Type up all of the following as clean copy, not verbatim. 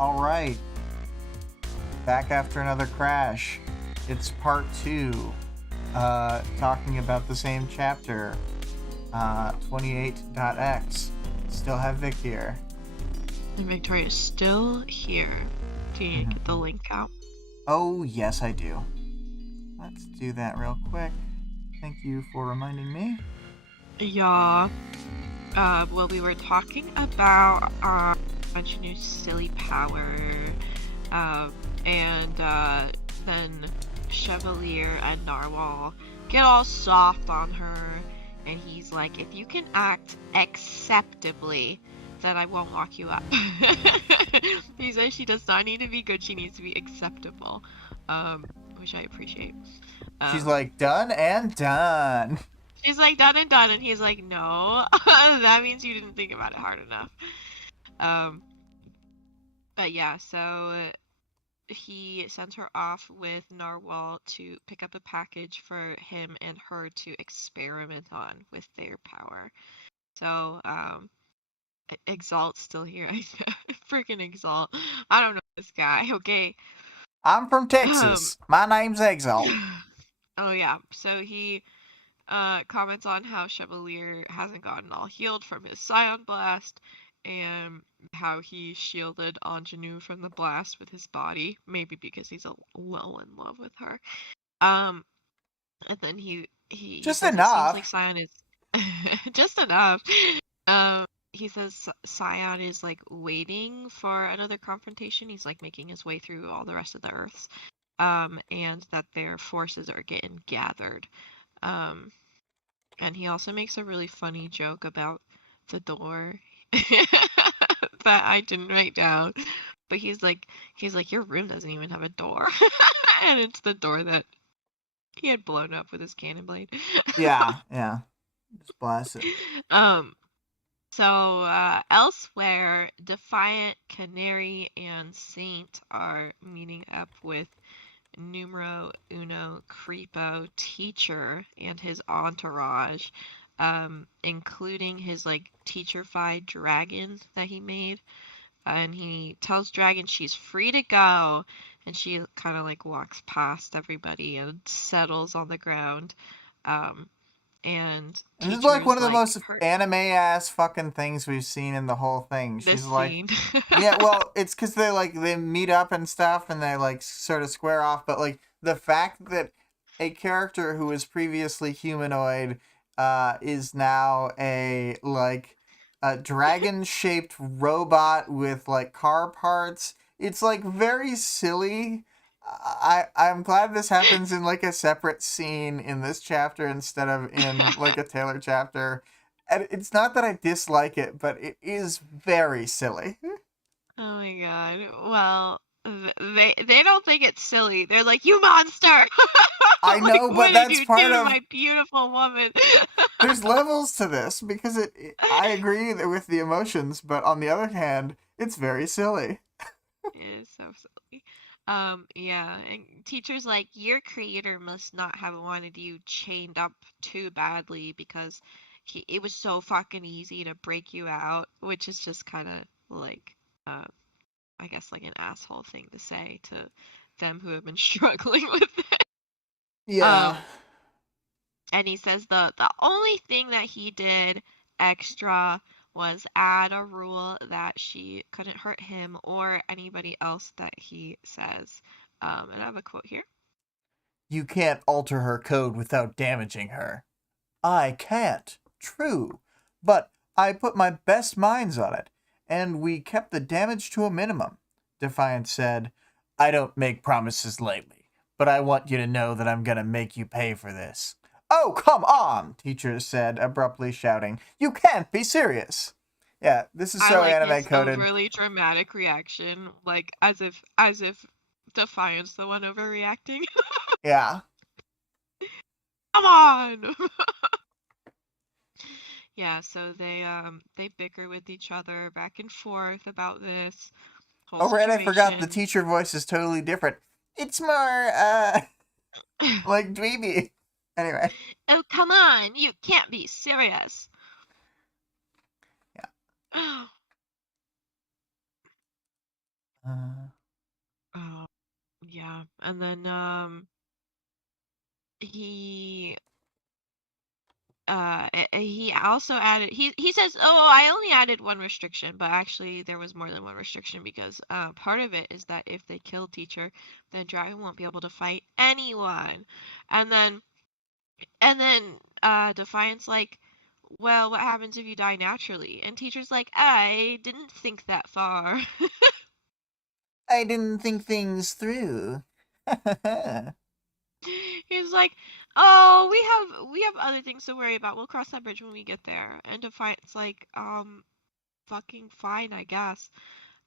All right, back after another crash. It's part 2, talking about the same chapter, 28.x. Still have Vic here. And Victoria's still here. Do you need to get the link out? Oh, yes, I do. Let's do that real quick. Thank you for reminding me. Yeah. Well, we were talking about a bunch of new silly power, and then Chevalier and Narwhal get all soft on her, and he's like, if you can act acceptably, then I won't lock you up. He says she does not need to be good, she needs to be acceptable, which I appreciate. She's like, done and done. She's like, done and done, and he's like, no, that means you didn't think about it hard enough. But yeah, so he sends her off with Narwhal to pick up a package for him and her to experiment on with their power. So, Exalt's still here. Freaking Exalt. I don't know this guy, okay? I'm from Texas. My name's Exalt. Oh yeah, so he comments on how Chevalier hasn't gotten all healed from his Scion Blast, and how he shielded Ingenue from the blast with his body, maybe because he's a little in love with her. And then he Just says enough. It seems like Scion is just enough. He says Scion is like waiting for another confrontation. He's like making his way through all the rest of the Earths, and that their forces are getting gathered. And he also makes a really funny joke about the door that I didn't write down. But he's like, your room doesn't even have a door. And it's the door that he had blown up with his cannon blade. Yeah. Just blast it. So elsewhere, Defiant, Canary, and Saint are meeting up with Numero Uno Creepo Teacher and his entourage, including his like teacher-fied dragon that he made. And he tells Dragon she's free to go, and she kind of like walks past everybody and settles on the ground. And this is like one of the most anime-ass fucking things we've seen in the whole thing. She's like, yeah, well, it's because they meet up and stuff, and they like sort of square off. But like the fact that a character who was previously humanoid is now a dragon-shaped robot with like car parts. It's like very silly. I'm glad this happens in like a separate scene in this chapter instead of in like a Taylor chapter. And it's not that I dislike it, but it is very silly. Oh my god. Well, they don't think it's silly. They're like, you monster! I know, but that's part of my beautiful woman. There's levels to this because I agree with the emotions, but on the other hand, it's very silly. It is so silly. Yeah, and Teacher's like, your creator must not have wanted you chained up too badly because it was so fucking easy to break you out, which is just kind of like, I guess like an asshole thing to say to them who have been struggling with it. Yeah. And he says the only thing that he did extra was add a rule that she couldn't hurt him or anybody else that he says. And I have a quote here. You can't alter her code without damaging her. I can't. True. But I put my best minds on it, and we kept the damage to a minimum. Defiant said, I don't make promises lightly, but I want you to know that I'm gonna make you pay for this. Oh, come on, Teacher said, abruptly shouting. You can't be serious. Yeah, this is so anime coded. Overly dramatic reaction, like as if Defiant's the one overreacting. Yeah. Come on. Yeah, so they bicker with each other back and forth about this whole situation. Right, I forgot the teacher voice is totally different. It's more like dweeby. Anyway. Oh, come on, you can't be serious. Yeah. yeah, and then he he also added, he says, oh, I only added one restriction, but actually there was more than one restriction, because part of it is that if they kill teacher, then dragon won't be able to fight anyone. And then Defiant's like, well, what happens if you die naturally? And teacher's like, I didn't think that far. I didn't think things through. He's like, oh, we have other things to worry about. We'll cross that bridge when we get there. And Defiant's like, fucking fine, I guess.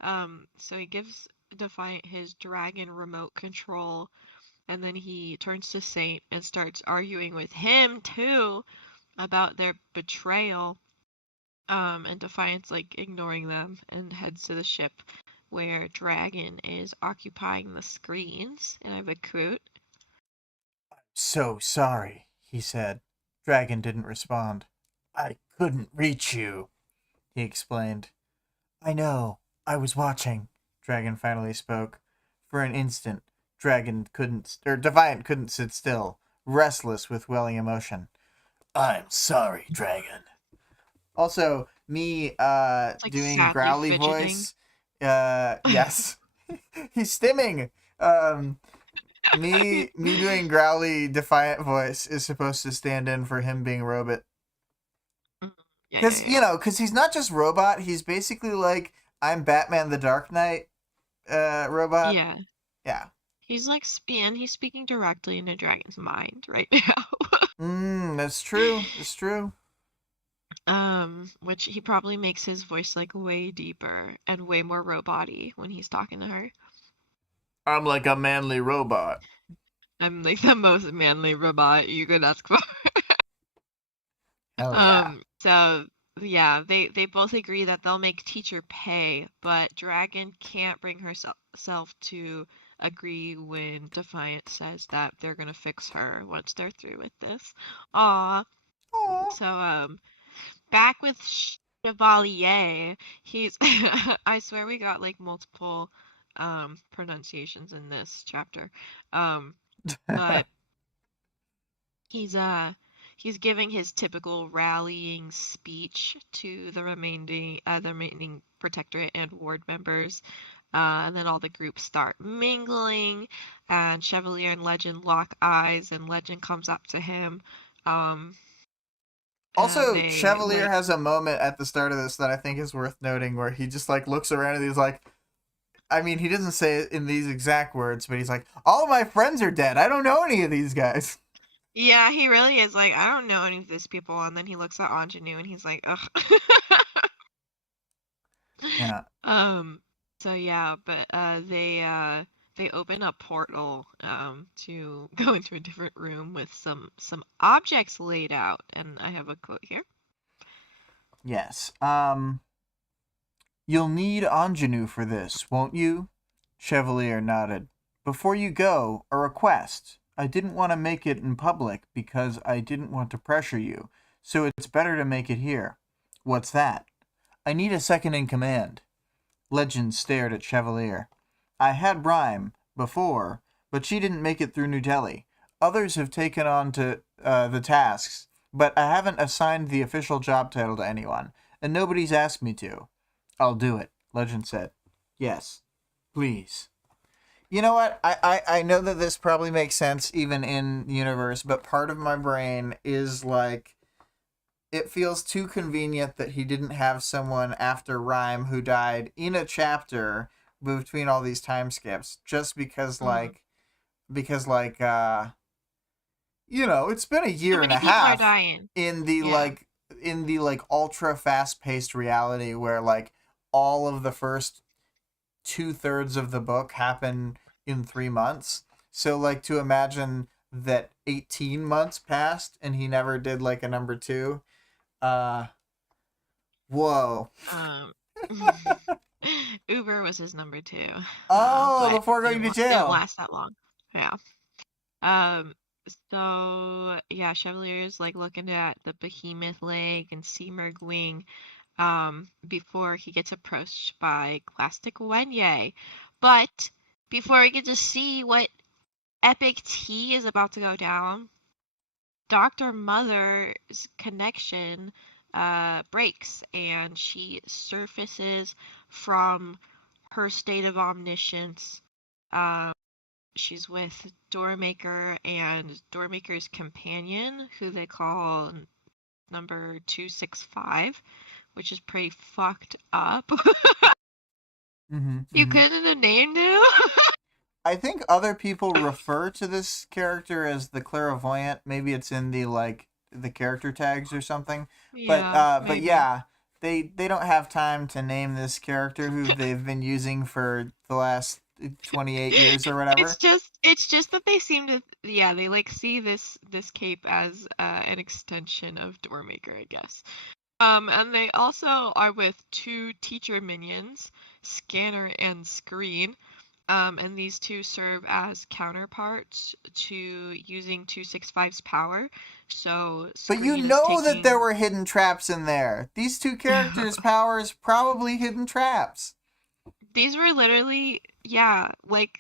So he gives Defiant his dragon remote control, and then he turns to Saint and starts arguing with him too about their betrayal. And Defiant's like ignoring them and heads to the ship where Dragon is occupying the screens. And I have a quote. So sorry, he said. Dragon didn't respond. I couldn't reach you, he explained. I know. I was watching, Dragon finally spoke. For an instant, Defiant couldn't sit still, restless with welling emotion. I'm sorry, Dragon. Also, me It's like doing sadly growly fidgeting. voice. Yes. He's stimming. Me doing growly Defiant voice is supposed to stand in for him being robot. Because, because he's not just robot, he's basically like, I'm Batman the Dark Knight robot. Yeah. Yeah. He's like, he's speaking directly into Dragon's mind right now. That's true. That's true. Which he probably makes his voice like way deeper and way more robot-y when he's talking to her. I'm like a manly robot. I'm like the most manly robot you could ask for. Hell yeah. So yeah, they both agree that they'll make teacher pay, but Dragon can't bring herself to agree when Defiant says that they're gonna fix her once they're through with this. Aww. So back with Chevalier, he's I swear we got like multiple pronunciations in this chapter. But he's giving his typical rallying speech to the remaining Protectorate and Ward members. And then all the groups start mingling, and Chevalier and Legend lock eyes, and Legend comes up to him. Also, Chevalier has a moment at the start of this that I think is worth noting, where he just like looks around and he's like, I mean, he doesn't say it in these exact words, but he's like, all of my friends are dead. I don't know any of these guys. Yeah, he really is like, I don't know any of these people. And then he looks at Ingenue and he's like, ugh. Yeah. So yeah, but they open a portal to go into a different room with some objects laid out, and I have a quote here. Yes. You'll need Ingenue for this, won't you? Chevalier nodded. Before you go, a request. I didn't want to make it in public because I didn't want to pressure you, so it's better to make it here. What's that? I need a second in command. Legend stared at Chevalier. I had Rhyme before, but she didn't make it through New Delhi. Others have taken on to the tasks, but I haven't assigned the official job title to anyone, and nobody's asked me to. I'll do it, Legend said. Yes, please. You know what? I know that this probably makes sense even in universe, but part of my brain is like, it feels too convenient that he didn't have someone after Rhyme who died in a chapter between all these time skips, just because it's been a year and a half in the ultra fast paced reality where like all of the first 2/3 of the book happen in 3 months. So like to imagine that 18 months passed and he never did like a number 2. Whoa. Uber was his number 2. Before going to jail. Didn't last that long. Yeah. So yeah, Chevalier's like looking at the behemoth leg and Seamerg wing before he gets approached by Plastic Wenye. But before we get to see what epic tea is about to go down, Dr. Mother's connection breaks, and she surfaces from her state of omniscience. She's with Doormaker and Doormaker's companion, who they call number 265, which is pretty fucked up. You couldn't have named him? I think other people refer to this character as the clairvoyant. Maybe it's in the character tags or something. Yeah, But yeah, they don't have time to name this character who they've been using for the last 28 years or whatever. It's just that they seem to, yeah, they like see this cape as an extension of Doormaker, I guess. And they also are with two teacher minions, Scanner and Screen. And these two serve as counterparts to using 265's power. So But you know that there were hidden traps in there. These two characters' powers probably hidden traps. These were literally, yeah, like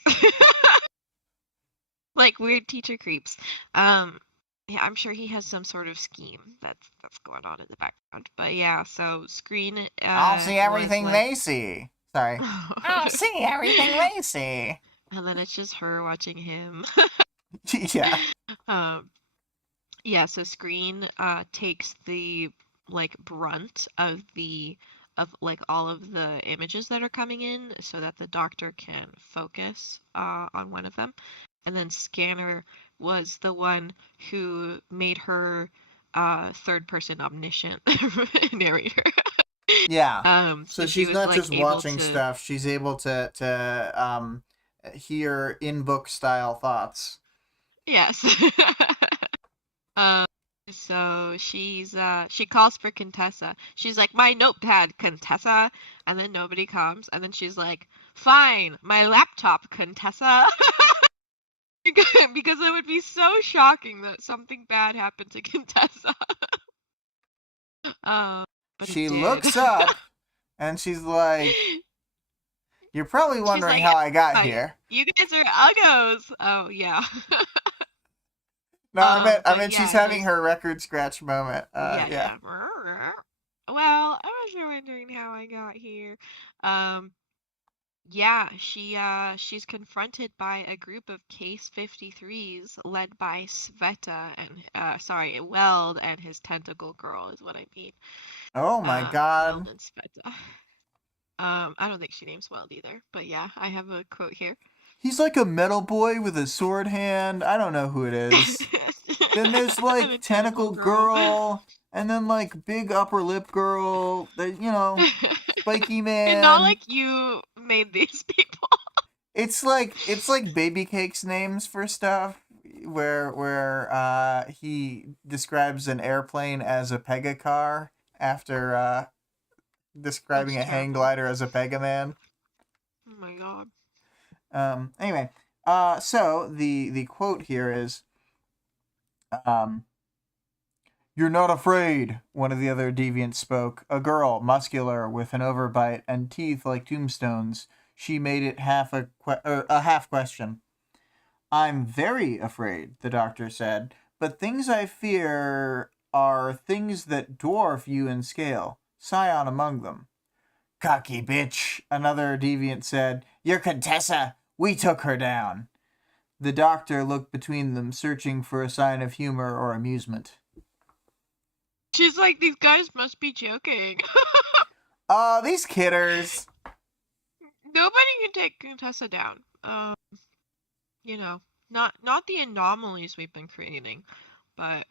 like weird teacher creeps. Yeah, I'm sure he has some sort of scheme that's going on in the background. But yeah, so Screen. I'll see everything they see. Sorry. I'll see everything they see. And then it's just her watching him. Yeah. Yeah, so Screen takes the brunt of all of the images that are coming in so that the doctor can focus on one of them. And then Scanner was the one who made her third person omniscient narrator. Yeah. So she's was, not just watching stuff, she's able to hear in-book style thoughts. Yes. So she calls for Contessa. She's like, my notepad, Contessa. And then nobody comes. And then she's like, fine, my laptop, Contessa. Because it would be so shocking that something bad happened to Contessa. But she looks up and she's like, you're probably wondering how I got here. You guys are uggos. Oh, yeah. No, I meant she's having her record scratch moment. Yeah. Well, I was wondering how I got here. Yeah, she's confronted by a group of Case 53s led by Sveta and Weld and his tentacle girl is what I mean. Oh my god. Weld and Sveta. I don't think she names Weld either, but yeah, I have a quote here. He's like a metal boy with a sword hand. I don't know who it is. Then there's like tentacle girl, and then like big upper lip girl. Spiky man. It's not like you made these people. It's like Baby Cake's names for stuff, where he describes an airplane as a Pegacar after describing a hang glider as a Pegaman. Oh my god. Anyway, so the quote here is, "You're not afraid," one of the other deviants spoke. A girl, muscular, with an overbite and teeth like tombstones. She made it a half question. "I'm very afraid," the doctor said, "but things I fear are things that dwarf you in scale, Scion among them." "Cocky bitch," another deviant said. "You're Contessa. We took her down." The doctor looked between them, searching for a sign of humor or amusement. She's like, these guys must be joking. Oh, these kidders. Nobody can take Contessa down. Not the anomalies we've been creating, but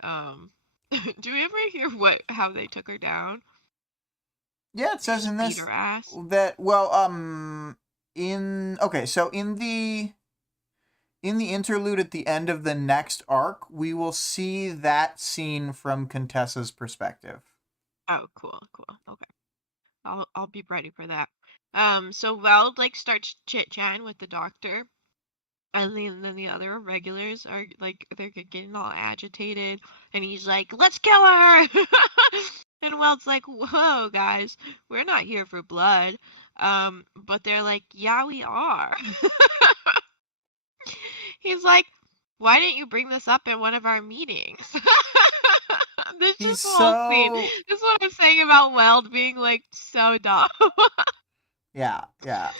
do we ever hear how they took her down? Yeah, it says in this beat her ass? that in the interlude at the end of the next arc, we will see that scene from Contessa's perspective. Oh, cool. Okay. I'll be ready for that. So Weld starts chit-chatting with the doctor, and then the other regulars are they're getting all agitated, and he's like, "Let's kill her!" And Weld's like, "Whoa, guys, we're not here for blood. But they're like, yeah, we are. He's like, why didn't you bring this up in one of our meetings? This He's just whole scene. so This is what I'm saying about Weld being like so dumb. yeah, yeah.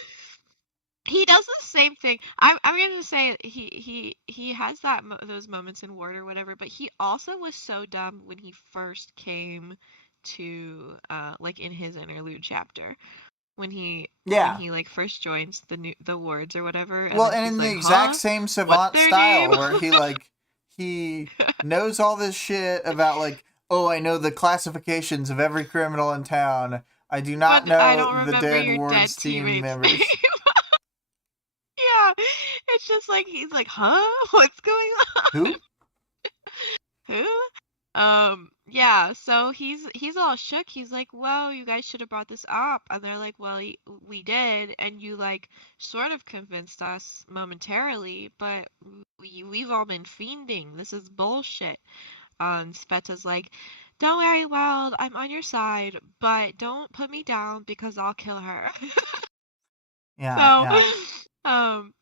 He does the same thing. I'm gonna say he has those moments in Ward or whatever, but he also was so dumb when he first came to like in his interlude chapter when Yeah. he like first joins the wards or whatever, and Well, then and he's in the like, exact huh? same What's savant their name? style where he knows all this shit about like, oh, I know the classifications of every criminal in town. I do not But I know don't the remember dead your ward's dead team teammate's name. members. Yeah, it's just like he's like, huh? What's going on? Who? Who? Yeah, so he's all shook. He's like, well, you guys should have brought this up. And they're like, well, we did, and you like sort of convinced us momentarily, but we've all been fiending. This is bullshit. Sveta's like, don't worry, Wild, I'm on your side, but don't put me down because I'll kill her. Yeah, So, yeah. um,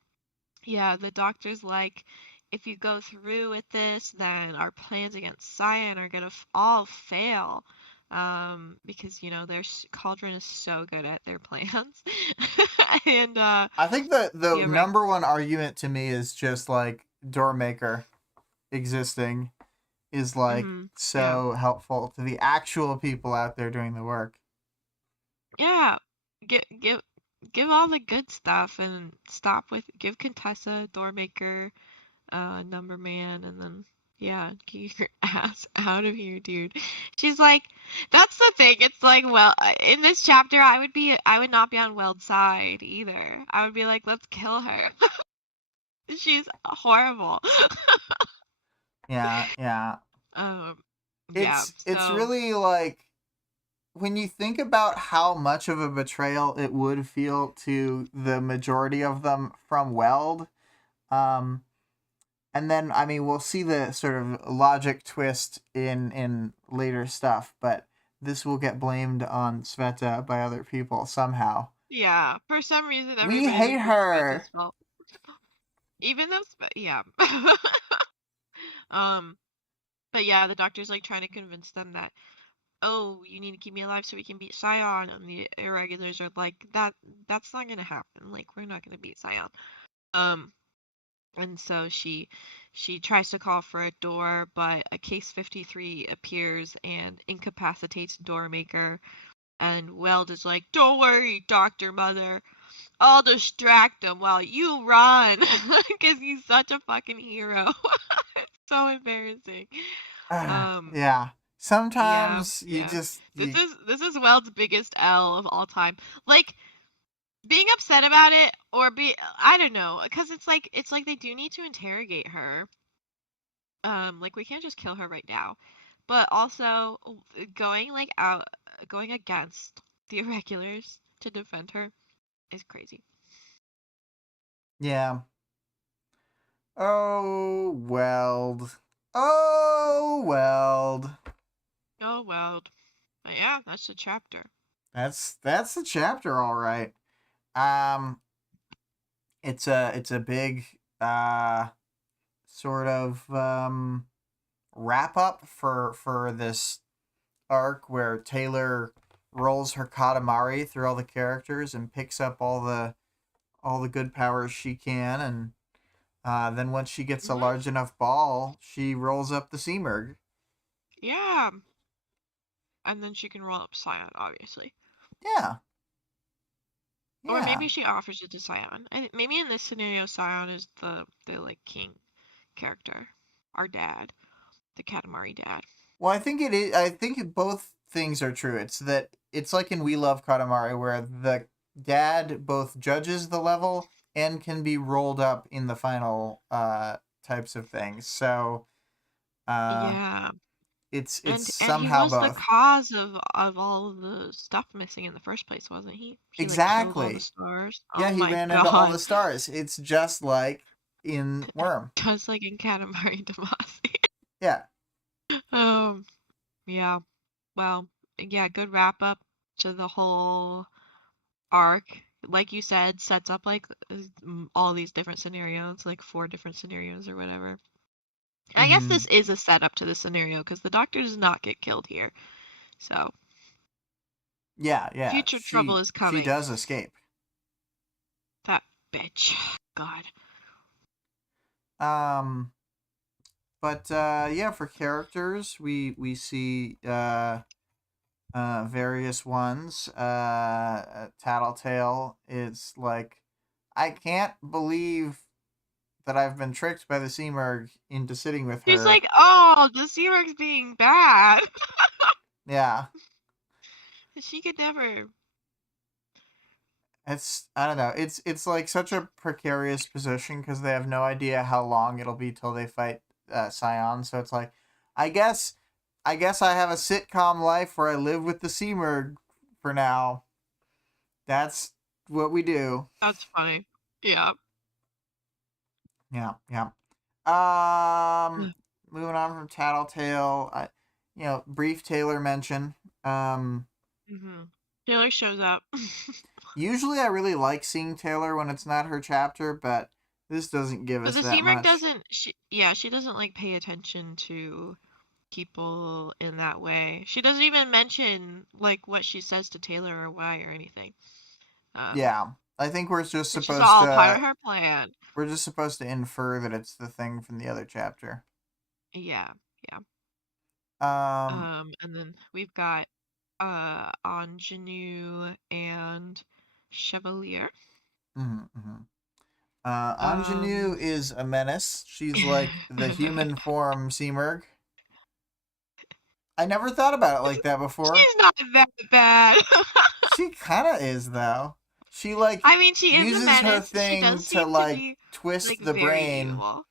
yeah, the doctor's like, if you go through with this, then our plans against Cyan are gonna all fail. Because their Cauldron is so good at their plans. And I think the yeah, right. number one argument to me is just like Doormaker existing is like Yeah. so helpful to the actual people out there doing the work. Yeah. Give give all the good stuff and stop with give Contessa, Doormaker, Number Man, and then yeah, get your ass out of here, dude. She's like, that's the thing. It's like, well, in this chapter, I would not be on Weld's side either. I would be like, let's kill her. She's horrible. Yeah, yeah. um, yeah. It's So really like when you think about how much of a betrayal it would feel to the majority of them from Weld, um, and then I mean we'll see the sort of logic twist in later stuff, but this will get blamed on Sveta by other people somehow. yeah, for some reason, We everybody hate thinks it's Sveta's her. fault, even though, yeah. um, but yeah, the doctor's like trying to convince them that, oh, you need to keep me alive so we can beat Scion. And the irregulars are like, that's not gonna happen. Like, we're not gonna beat Scion. Um, and so she tries to call for a door, but a case 53 appears and incapacitates Doormaker. And Weld is like, don't worry, Doctor Mother. I'll distract him while you run. Because he's such a fucking hero. It's so embarrassing. Um, Yeah. yeah, Sometimes you yeah. just This you is this is Weld's biggest L of all time. Like being upset about it or I don't know, because it's like they do need to interrogate her. Like we can't just kill her right now. But also going like out going against the irregulars to defend her is crazy. yeah. Oh, Weld. Oh, Weld. Oh well. But yeah, that's the chapter. That's the chapter, all right. Um, it's a big sort of wrap up for this arc where Taylor rolls her Katamari through all the characters and picks up all the good powers she can, and then once she gets a Hmm. large enough ball, she rolls up the Seamerg. Yeah. And then she can roll up Scion, obviously. Yeah, Or yeah. maybe she offers it to Scion. And maybe in this scenario, Scion is the like king character, our dad, the Katamari dad. Well, I think it is. I think both things are true. It's that it's like in We Love Katamari, where the dad both judges the level and can be rolled up in the final types of things. So uh, Yeah, it's and he somehow was the both. cause of all of the stuff missing in the first place, wasn't he? He like killed all the Exactly. stars. Yeah, Oh he my ran into all the god, stars. It's just like in Worm. just like in Katamari Damacy. Yeah. um, yeah. Well, yeah. Good wrap up to the whole arc, like you said, sets up like all these different scenarios, like 4 different scenarios or whatever. I guess Mm-hmm. this is a setup to the scenario because the Doctor does not get killed here. So, Yeah, yeah. future trouble She is she coming. does escape. That bitch. God. Um, but yeah, for characters, we see various ones. Tattletale is like, I can't believe that I've been tricked by the Seamerg into sitting with She's her. like, oh, the Seaworks being bad. Yeah, She could never. I don't know. It's like such a precarious position because they have no idea how long it'll be till they fight Scion. So it's like, I guess I guess I have a sitcom life where I live with the Seamerg for now. That's what we do. That's funny. Yeah. Yeah, yeah. Um, moving on from Tattletale, brief Taylor mention. Um, Mm-hmm. Taylor shows up. Usually I really like seeing Taylor when it's not her chapter, but this doesn't give But us the that Seamerc much. doesn't. She doesn't like pay attention to people in that way. She doesn't even mention like what she says to Taylor or why or anything. Um, Yeah, I think it's just all part of her plan. we're just supposed to infer that it's the thing from the other chapter. Yeah, yeah. Um, And then we've got Ingenue and Chevalier. mm-hmm. Ingenue Um, is a menace. She's like the human form Seamerg. I never thought about it like that before. she's not that bad. She kind of is though. She like I mean, she is a uses her menace. She does thing to seem to like be like twist the very brain. evil.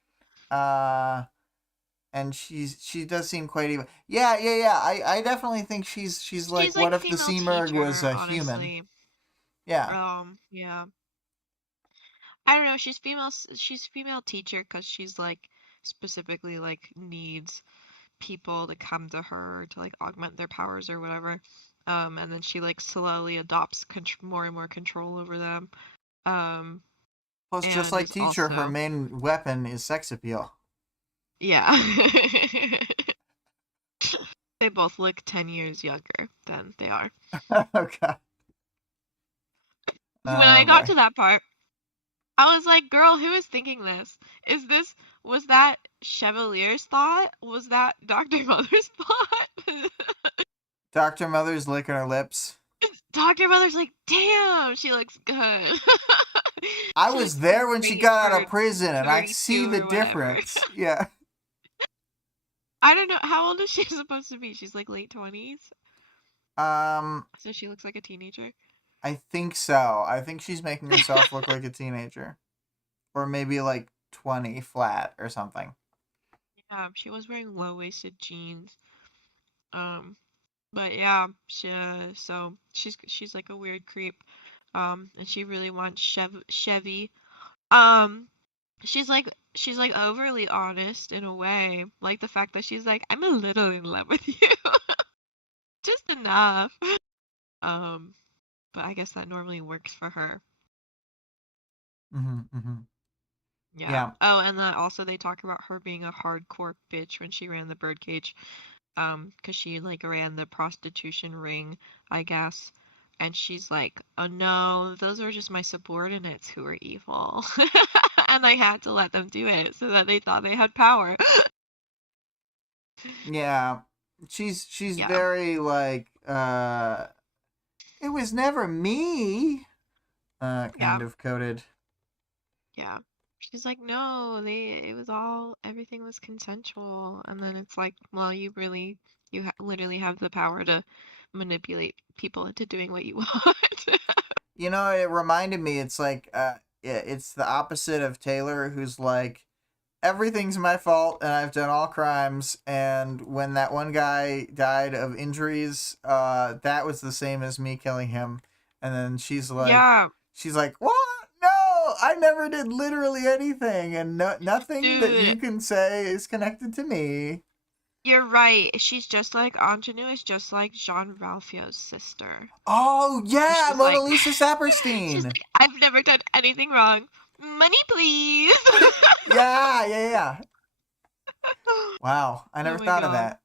Uh and she does seem quite evil. Yeah, yeah, yeah. I definitely think she's like, She's what like if the female Seamerg was teacher, a human? honestly. Yeah. Yeah. I don't know. She's female. She's female teacher because she's like specifically like needs people to come to her to like augment their powers or whatever. And then she like slowly adopts more and more control over them. Um, Plus, just and like is teacher, her also main weapon is sex appeal. yeah. They both look 10 years younger than they are. Okay. When I Oh got boy. to that part, I was like, girl, who is thinking this? Was that Chevalier's thought? Was that Dr. Mother's thought? Dr. Mother's licking her lips. Dr. Mother's like, damn, she looks good. I She was looks there when she great got out for of prison and I see 32 the or whatever. difference. Yeah. I don't know. How old is she supposed to be? She's like late 20s. Um, So she looks like a teenager. I think so. I think she's making herself look like a teenager. Or maybe like 20 flat or something. Yeah, she was wearing low-waisted jeans. Um, but yeah, so she's like a weird creep. And she really wants Chevy. Um, she's like overly honest in a way, like the fact that she's like, I'm a little in love with you, just enough. Um, but I guess that normally works for her. Mm-hmm, mm-hmm. Yeah. Yeah. Oh, and then also they talk about her being a hardcore bitch when she ran the birdcage. 'Cause she like ran the prostitution ring, I guess. And she's like, oh no, those are just my subordinates who are evil. And I had to let them do it so that they thought they had power. Yeah. She's Yeah, very like it was never me yeah, kind of coded. yeah. She's like, no, it was everything was consensual. And then it's like, well, literally have the power to manipulate people into doing what you want. You know, it reminded me, it's like it's the opposite of Taylor, who's like, everything's my fault and I've done all crimes, and when that one guy died of injuries, that was the same as me killing him. And then Yeah, she's like, what? No, I never did literally anything, and nothing that dude. you can say is connected to me. You're right. She's just like Ingenue is just like Jean Ralphio's sister. Oh, yeah, She's Mona like, Lisa she's Saperstein. like, I've never done anything wrong. Money, please. Yeah, yeah, yeah. Wow, I Oh never my thought of god. that.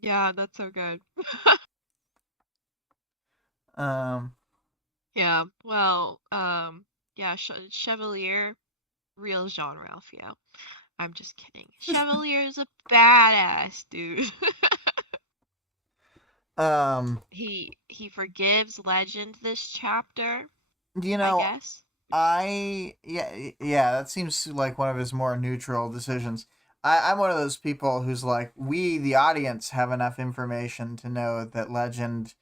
Yeah, that's so good. Um, Yeah. Well, yeah, Chevalier, real Jean Ralphio. I'm just kidding. Chevalier is a badass dude. um, He forgives Legend this chapter, you I know, guess. yeah, that seems like one of his more neutral decisions. I'm one of those people who's like, we, the audience, have enough information to know that Legend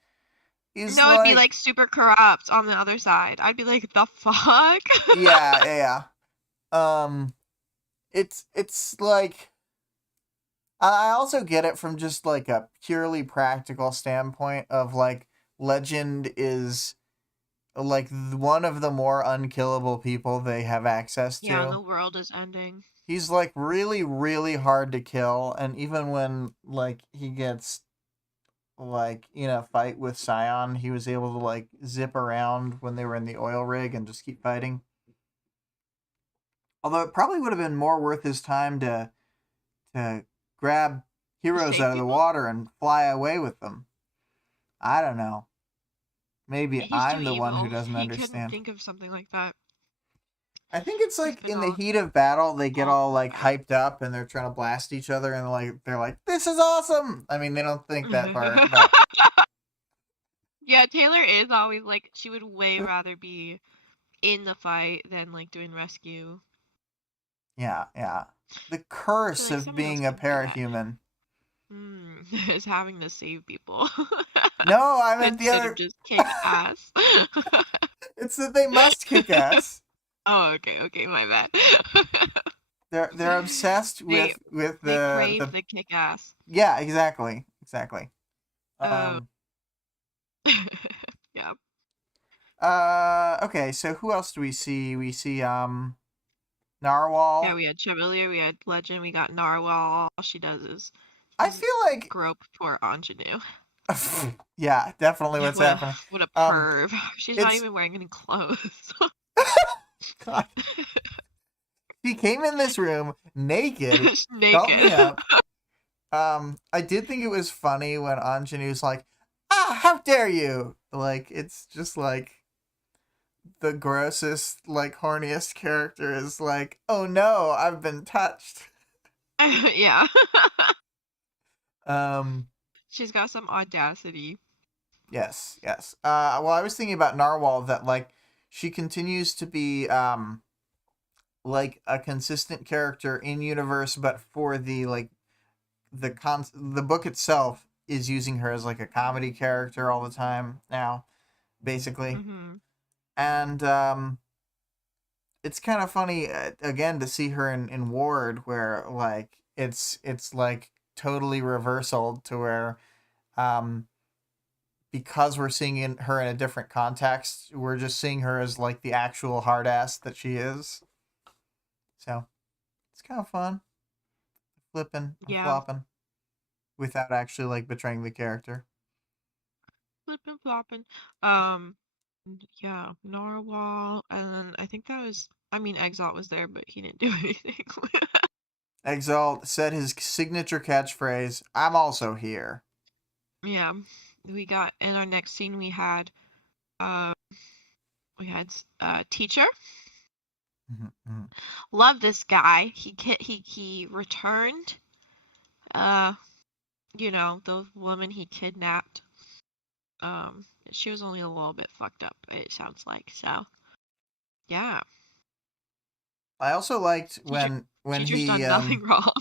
is No, it'd be like, like super corrupt on the other side. I'd be like, the fuck? yeah, yeah, yeah. It's like, I also get it from just like a purely practical standpoint of like, Legend is like one of the more unkillable people they have access Yeah, to. the world is ending. He's like really, really hard to kill, and even when like he gets like in a fight with Scion, he was able to like zip around when they were in the oil rig and just keep fighting. Although it probably would have been more worth his time to grab To heroes save out of the people? water and fly away with them. I don't know. Maybe He's too I'm the one who evil. doesn't He couldn't understand. think of something like that. I think it's He's like been in the heat of battle, they get all like hyped up and they're trying to blast each other and like they're like, "This is awesome." I mean, they don't think that part, but Yeah, Taylor is always like, she would way rather be in the fight than like doing rescue. yeah, yeah. The I feel curse like of someone else being a can do that. parahuman. Is having to save people No, I meant the instead of other. just kick ass. It's that they must kick ass. Oh, okay, my bad. They're obsessed They with they crave the the kick ass. yeah, exactly. Um, Um. yeah. Okay. So who else do we see? We see Yeah, Narwhal. we had Chevalier, we had Legend, we got Narwhal. All she does is I just feel like grope poor Ingenue. yeah, definitely what's What a happening. what a Um, perv. She's not it's even wearing any clothes. God. He came in this room naked, She's felt naked. me up. I did think it was funny when Anjanu's like, "Ah, how dare you!" Like it's just like the grossest, like horniest character is like, "Oh no, I've been touched." Yeah. Um, She's got some audacity. yes, yes. Well, I was thinking about Narwhal that like she continues to be like a consistent character in universe, but for the like the book itself is using her as like a comedy character all the time now, basically. Mm-hmm. And it's kind of funny again to see her in Ward, where like it's like totally reversal to where um because we're seeing her in a different context, we're just seeing her as like the actual hard ass that she is. So it's kind of fun flipping and Yeah. flopping without actually like betraying the character. Flippin' floppin'. Um, yeah, Narwhal, and then I think that was, I mean, Exalt was there, but he didn't do anything. Exalt said his signature catchphrase, "I'm also here." Yeah, we got, in our next scene, uh, teacher. Mhm. Love this guy. He returned, uh, the woman he kidnapped. She was only a little bit fucked up, it sounds like, so, yeah. I also liked Teacher, when teacher's he done nothing wrong.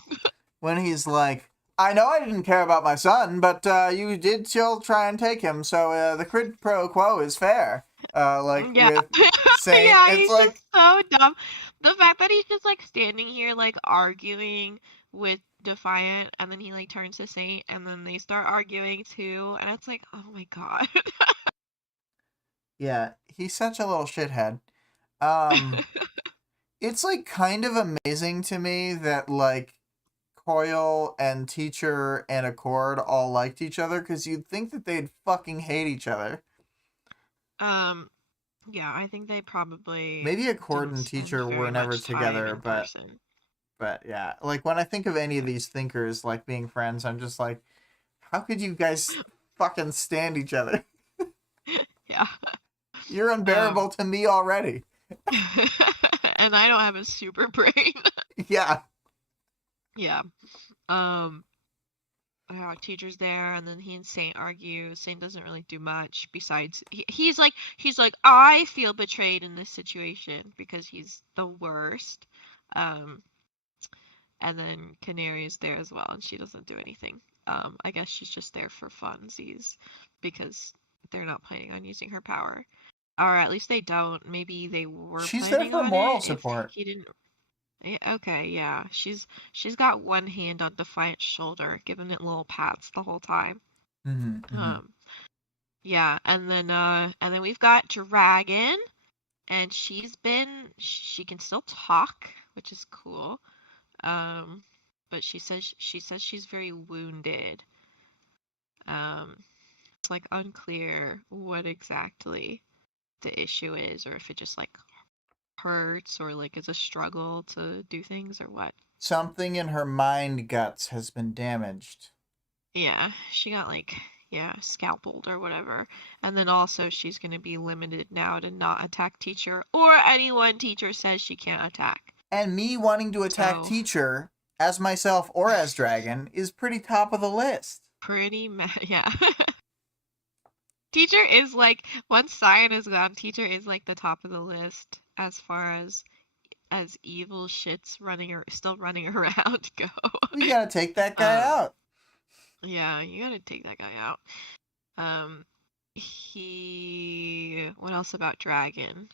when he's like, "I know I didn't care about my son, but you did still try and take him, so the quid pro quo is fair." Like Yeah. with saying, Yeah, it's he's just like, so dumb. The fact that he's just like standing here like arguing with Defiant and then he like turns to Saint and then they start arguing too and it's like, oh my god. yeah, he's such a little shithead. Um, it's like kind of amazing to me that like Coil and Teacher and Accord all liked each other, because you'd think that they'd fucking hate each other. Yeah, I think they probably Maybe Accord don't and spend Teacher were very never much time together, in person. but yeah. Like, when I think of any of these thinkers, like, being friends, I'm just like, how could you guys fucking stand each other? Yeah. You're unbearable to me already. And I don't have a super brain. Yeah. Yeah. Teacher's there, and then he and Saint argue. Saint doesn't really do much besides he's like I feel betrayed in this situation because he's the worst. And then Canary is there as well, and she doesn't do anything. I guess she's just there for funsies because they're not planning on using her power, or at least they don't. Maybe they were She's there planning for on moral it if support. he didn't. Okay, yeah. She's got one hand on Defiant's shoulder, giving it little pats the whole time. Mm-hmm. Um, yeah, and then we've got Dragon, and she can still talk, which is cool. But she says she's very wounded. It's like unclear what exactly the issue is, or if it just like hurts, or like is a struggle to do things, or what. Something in her mind guts has been damaged. Yeah, she got like, yeah, scalpeled or whatever. And then also she's going to be limited now to not attack Teacher or anyone Teacher says she can't attack. And me wanting to attack So, Teacher as myself or as Dragon is pretty top of the list. yeah. Teacher is like, once Cyan is gone, Teacher is like the top of the list as far as evil shits still running around go. We gotta take that guy out. Yeah, you gotta take that guy out. What else about Dragon?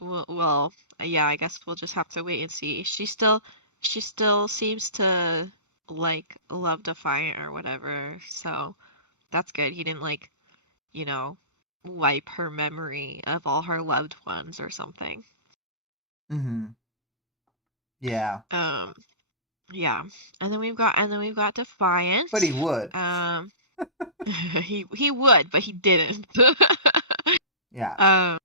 Well, yeah, I guess we'll just have to wait and see. She still seems to like love Defiant or whatever, so that's good. He didn't like, you know, wipe her memory of all her loved ones or something. Mm-hmm. Yeah. Yeah. And then we've got Defiant. But he would. He would, but he didn't. Yeah.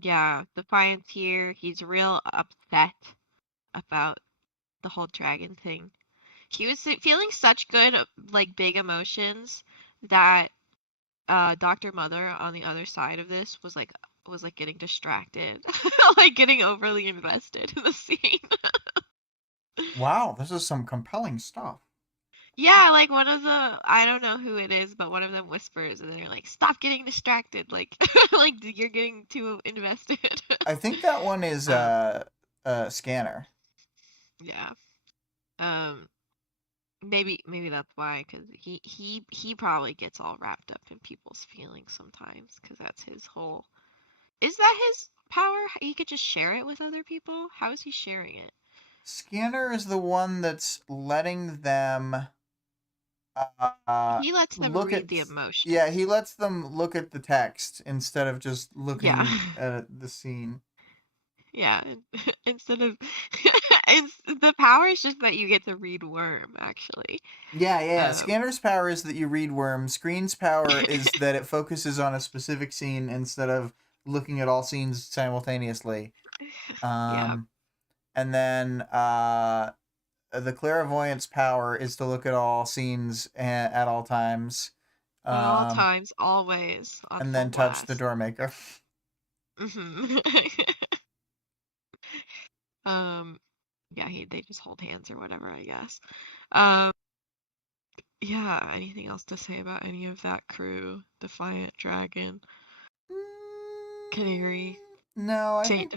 Yeah, Defiant's here. He's real upset about the whole dragon thing. He was feeling such good, like, big emotions that Dr. Mother on the other side of this was like getting distracted, like getting overly invested in the scene. Wow, this is some compelling stuff. Yeah, like I don't know who it is, but one of them whispers, and they're like, "Stop getting distracted!" Like, like you're getting too invested. I think that one is Scanner. Yeah. Um. Maybe that's why, because he probably gets all wrapped up in people's feelings sometimes, because that's his whole. Is that his power? He could just share it with other people? How is he sharing it? Scanner is the one that's letting them He lets them look read at. the emotions. Yeah, he lets them look at the text instead of just Yeah. looking at the scene. Yeah. Instead of the power is just that you get to read Worm, actually. Yeah. Scanner's power is that you read Worm. Screen's power is that it focuses on a specific scene instead of looking at all scenes simultaneously. Yeah. And then the clairvoyance power is to look at all scenes at all times. At all times, always. On and then touch the blast. doormaker. Mm-hmm. Yeah, they just hold hands or whatever, I guess. Yeah, anything else to say about any of that crew? Defiant, Dragon, Canary, No, Saint.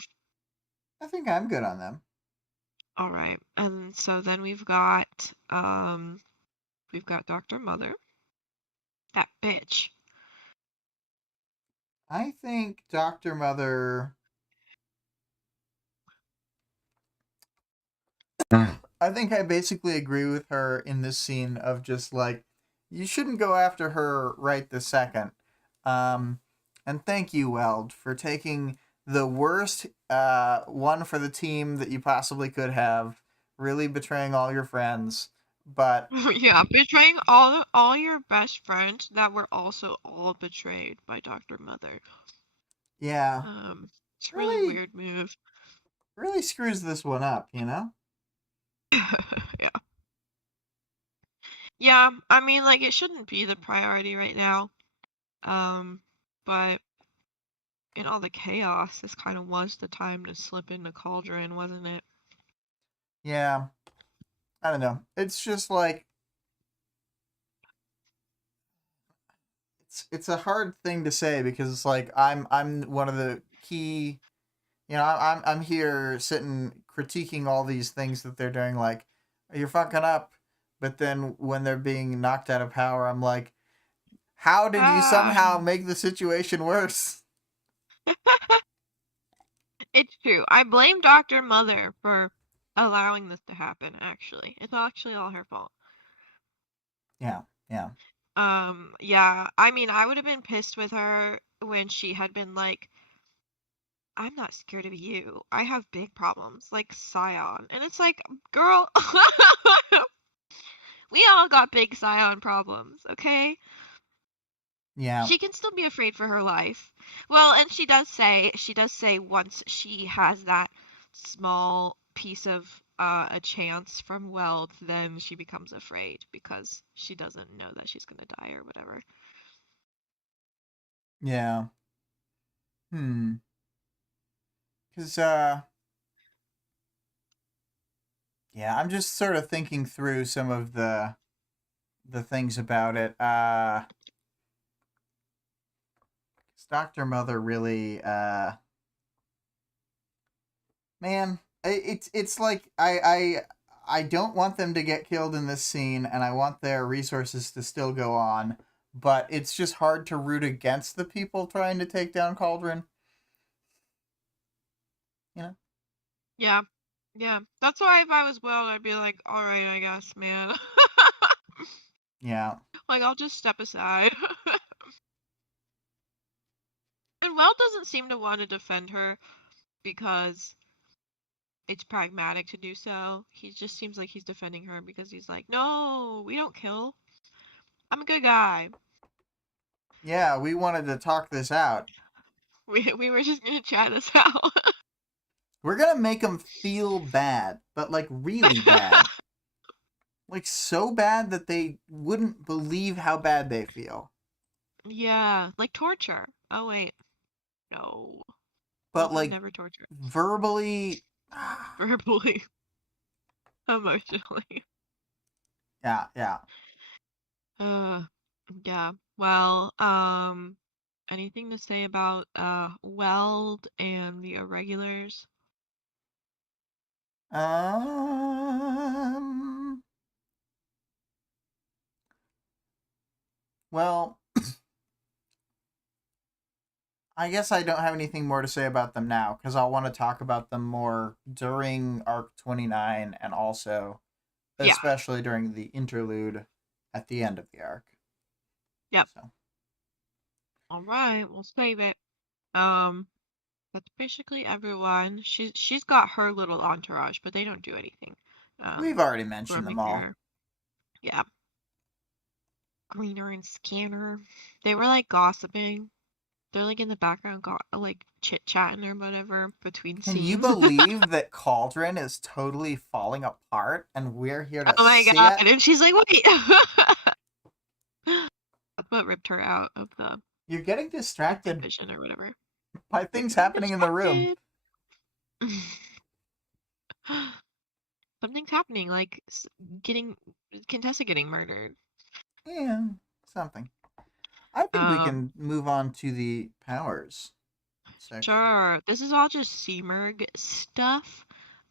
I think I'm good on them. All right, and so then we've got Dr. Mother, that bitch. I think Dr. Mother. I think I basically agree with her in this scene of just like, you shouldn't go after her right this second. And thank you, Weld, for taking the worst one for the team that you possibly could have, really betraying all your friends, But Yeah, betraying all your best friends that were also all betrayed by Dr. Mother. yeah, It's a really really, weird move. really screws this one up, you know? Yeah. Yeah, I mean, like, it shouldn't be the priority right now. But in all the chaos, this kind of was the time to slip into Cauldron, wasn't it? Yeah, I don't know. It's just like it's a hard thing to say because it's like I'm one of the key. You know, I'm here sitting critiquing all these things that they're doing. Like, you're fucking up, but then when they're being knocked out of power, I'm like, how did you Ah, somehow make the situation worse? it's true. I blame Dr. Mother for allowing this to happen, actually. It's actually all her fault. Yeah, yeah, Yeah, I mean, I would have been pissed with her when she had been like, I'm not scared of you. I have big problems, like Scion. And it's like, girl, we all got big Scion problems, okay? yeah, She can still be afraid for her life. Well, and she does say once she has that small piece of a chance from Weld, then she becomes afraid because she doesn't know that she's gonna die or whatever. yeah. Hmm. Cause yeah, I'm just sort of thinking through some of the things about it. 'Cause Dr. Mother really man, it's like I don't want them to get killed in this scene, and I want their resources to still go on. But it's just hard to root against the people trying to take down Cauldron. You know? Yeah, yeah. That's why if I was Weld, I'd be like, all right, I guess, man. Yeah, Like, I'll just step aside. And Weld doesn't seem to want to defend her because it's pragmatic to do so. He just seems like he's defending her because he's like, no, we don't kill. I'm a good guy. yeah. We wanted to talk this out. We were just gonna chat this out. We're gonna make them feel bad, but like really bad, like so bad that they wouldn't believe how bad they feel. Yeah, like torture. Oh wait, no. But Weld would like never torture. verbally, Verbally, emotionally. yeah, yeah. Uh, yeah. Well, anything to say about Weld and the irregulars? Um. Well, I guess I don't have anything more to say about them now because I'll want to talk about them more during Arc 29 and also, Yeah. especially during the interlude at the end of the arc. Yep. So, All right, we'll save it. Um, that's basically everyone. She's got her little entourage, but they don't do anything. we've already For mentioned them all. here. Yeah. Greener and Scanner. They were like gossiping. They're like in the background, like chit chatting or whatever between Can you scenes. believe that Cauldron is totally falling apart and we're here to Oh my see god! it? And she's like, "Wait." That's what ripped her out of You're getting the distracted division or whatever. by You're things getting happening in the room. distracted. Something's happening, like getting Contessa getting murdered. Yeah, something. I think we Um, can move on to the powers section. sure. This is all just Seamerg stuff.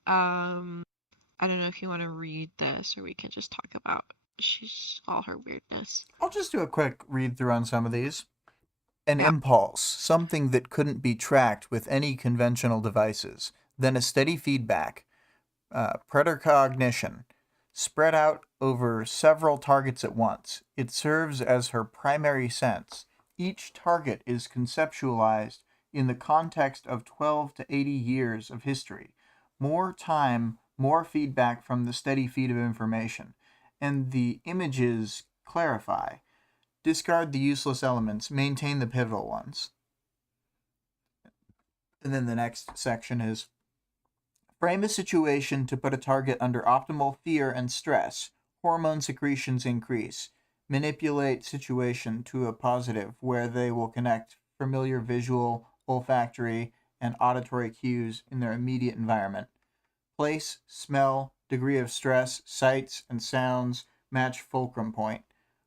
Um, I don't know if you want to read this or we can just talk about she's all her weirdness. I'll just do a quick read through on some of these. An Yeah. impulse, something that couldn't be tracked with any conventional devices. Then a steady feedback, precognition, spread out over several targets at once. It serves as her primary sense. Each target is conceptualized in the context of 12 to 80 years of history. More time, more feedback from the steady feed of information. and the images clarify. Discard the useless elements, maintain the pivotal ones. And then the next section is frame a situation to put a target under optimal fear and stress. Hormone secretions increase. Manipulate situation to a positive where they will connect familiar visual, olfactory, and auditory cues in their immediate environment. Place, smell, degree of stress, sights, and sounds match fulcrum point.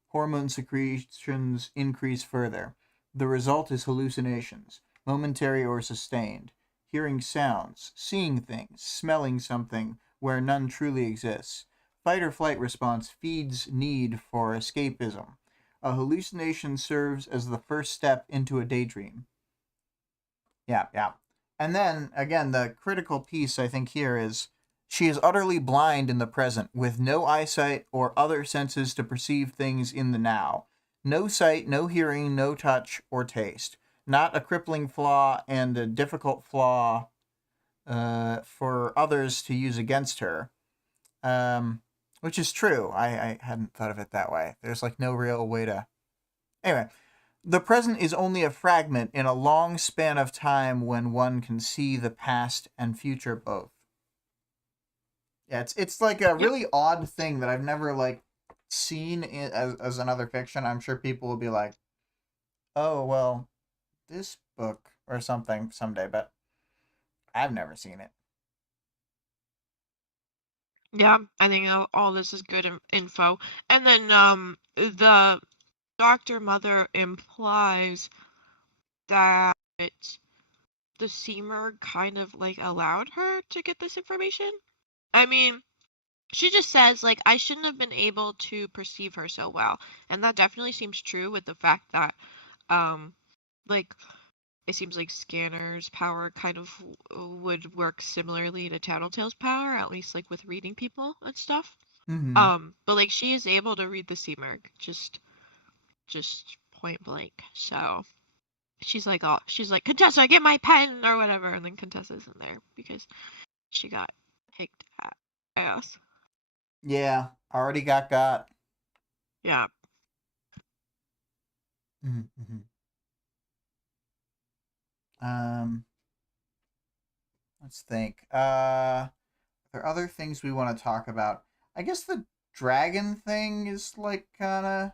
Hormone secretions increase further. The result is hallucinations, momentary or sustained. Hearing sounds, seeing things, smelling something where none truly exists. Fight or flight response feeds need for escapism. A hallucination serves as the first step into a daydream. Yeah, yeah. And then, again, the critical piece I think here is she is utterly blind in the present, with no eyesight or other senses to perceive things in the now. No sight, no hearing, no touch or taste. Not a crippling flaw and a difficult flaw for others to use against her. Which is true. I hadn't thought of it that way. There's like no real way to. Anyway, the present is only a fragment in a long span of time when one can see the past and future both. Yeah, it's like a Yep. really odd thing that I've never like seen as another fiction. I'm sure people will be like, "Oh, well, this book or something someday," but I've never seen it. Yeah, I think all this is good info. And then the Doctor Mother implies that the Seamer kind of like allowed her to get this information. I mean, she just says like I shouldn't have been able to perceive her so well, and that definitely seems true with the fact that like it seems like Scanner's power kind of would work similarly to Tattletale's power, at least like with reading people and stuff. Mm-hmm. But like she is able to read the Seamer, just point blank. So she's like, Contessa, get my pen or whatever, and then Contessa isn't there because she got kicked ass. Yeah, already got. Yeah. Mm-hmm. Um, let's think. There are other things we want to talk about. I guess the dragon thing is like kind of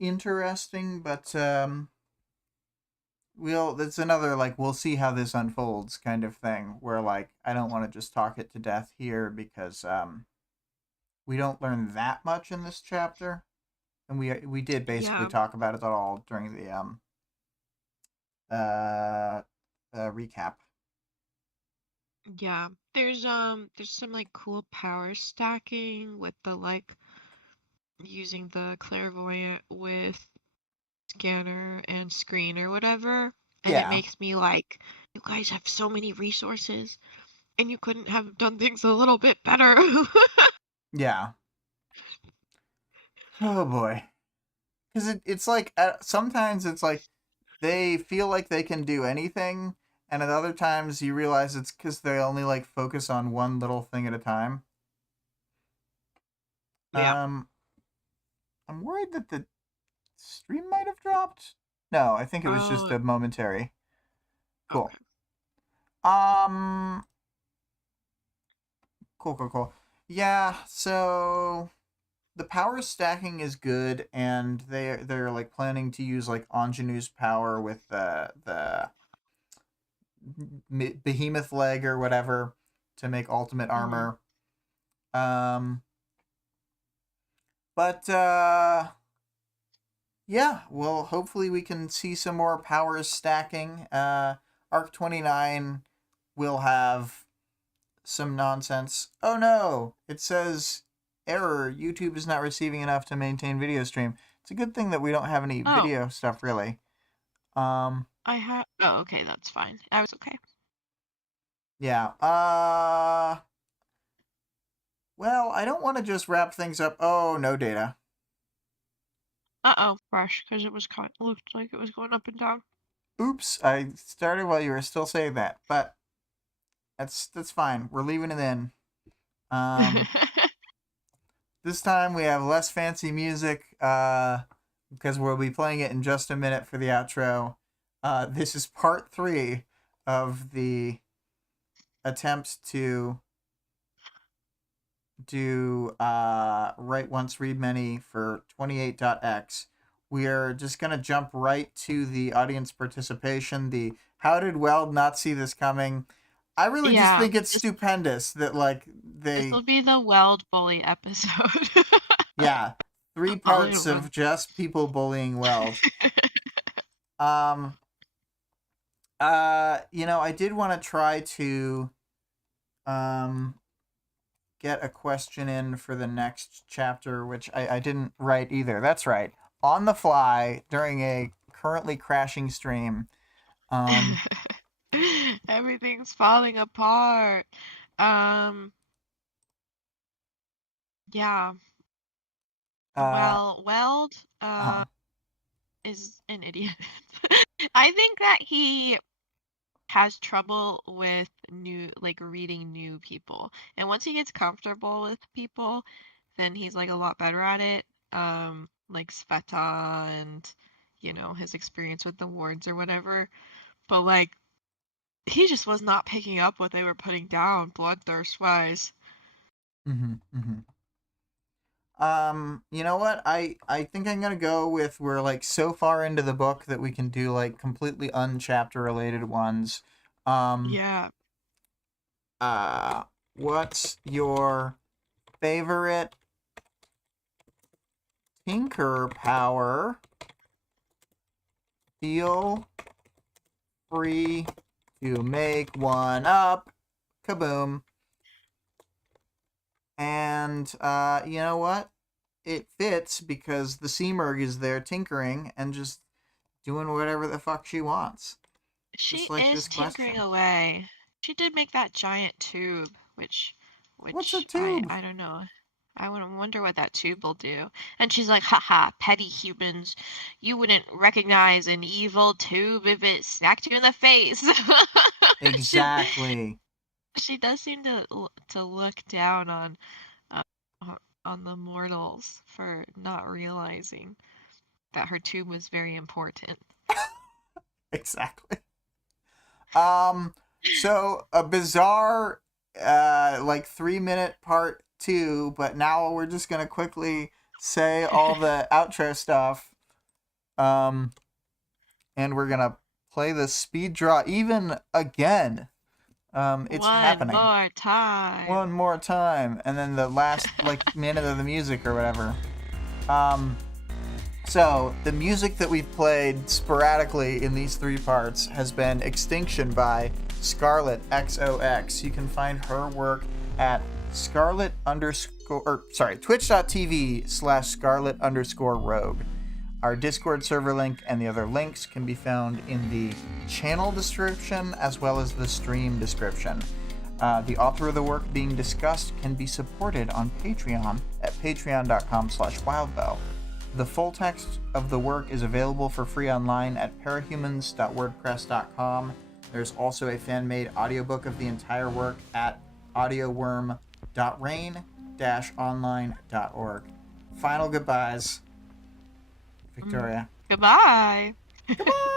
interesting, but that's another like we'll see how this unfolds kind of thing where like I don't want to just talk it to death here because we don't learn that much in this chapter, and we did basically Yeah. talk about it all during the uh, recap. Yeah. There's some like cool power stacking with the like using the clairvoyant with scanner and screen or whatever. And it Yeah, makes me like, you guys have so many resources and you couldn't have done things a little bit better. yeah. Oh boy, because it's like sometimes it's like they feel like they can do anything, and at other times you realize it's because they only like focus on one little thing at a time. Yeah. Um, I'm worried that the stream might have dropped. No, I think it was just Oh, a momentary. Cool. okay. Um, cool. Yeah, so the power stacking is good, and they're like planning to use like Ingenue's power with the behemoth leg or whatever to make ultimate Mm-hmm. armor. Um, but yeah, well, hopefully we can see some more powers stacking. Arc 29 will have some nonsense. Oh no, it says error. YouTube is not receiving enough to maintain video stream. It's a good thing that we don't have any Oh, video stuff really. Um, I have. Oh, okay, that's fine. I was okay. yeah. Well, I don't want to just wrap things up. Oh, no data. Uh-oh, fresh, because it was kind looked like it was going up and down. Oops, I started while you were still saying that, but that's fine. We're leaving it in. Um, This time we have less fancy music because we'll be playing it in just a minute for the outro. This is part 3 of the attempts to do write once, read many for 28.x. We are just going to jump right to the audience participation. The how did Weld not see this coming? I really just Yeah, think it's stupendous that, like, this they, will be the Weld bully episode. yeah, 3 All in parts one. of just people bullying Weld. Um, I did want to try to, um, get a question in for the next chapter, which I didn't write either. That's right. On the fly during a currently crashing stream. Um, Everything's falling apart. Um, yeah. uh, Well, Weld uh, is an idiot. I think that he has trouble with reading new people. And once he gets comfortable with people, then he's like a lot better at it. Like Sveta and, his experience with the wards or whatever. But like, he just was not picking up what they were putting down, bloodthirst wise. mm-hmm. You know what? I think I'm gonna go with we're like so far into the book that we can do like completely unchapter related ones. Um, Yeah. uh, what's your favorite tinker power? Feel free to make one up. Kaboom. And you know what? It fits because the Seamerg is there tinkering and just doing whatever the fuck she wants. Just She like is this tinkering question. away. She did make that giant tube, which What's a which I tube? I don't know. I would wonder what that tube will do. And she's like, haha, petty humans. You wouldn't recognize an evil tube if it smacked you in the face. she Exactly. she does seem to look down uh, on the mortals for not realizing that her tube was very important. Exactly. Um, so a bizarre, like 3 minute part 2, but now we're just gonna quickly say all the outro stuff. Um, and we're gonna play the speed draw even again. It's One happening. more One time. more time, and then the last like minute of the music or whatever. Um, so the music that we've played sporadically in these 3 parts has been Extinction by ScarlettXOX. You can find her work at twitch.tv/Scarlett_Rogue. Our Discord server link and the other links can be found in the channel description as well as the stream description. The author of the work being discussed can be supported on Patreon at patreon.com/wildbow. The full text of the work is available for free online at parahumans.wordpress.com. There's also a fan-made audiobook of the entire work at audioworm.rain-online.org. Final goodbyes. Victoria. Goodbye. Goodbye!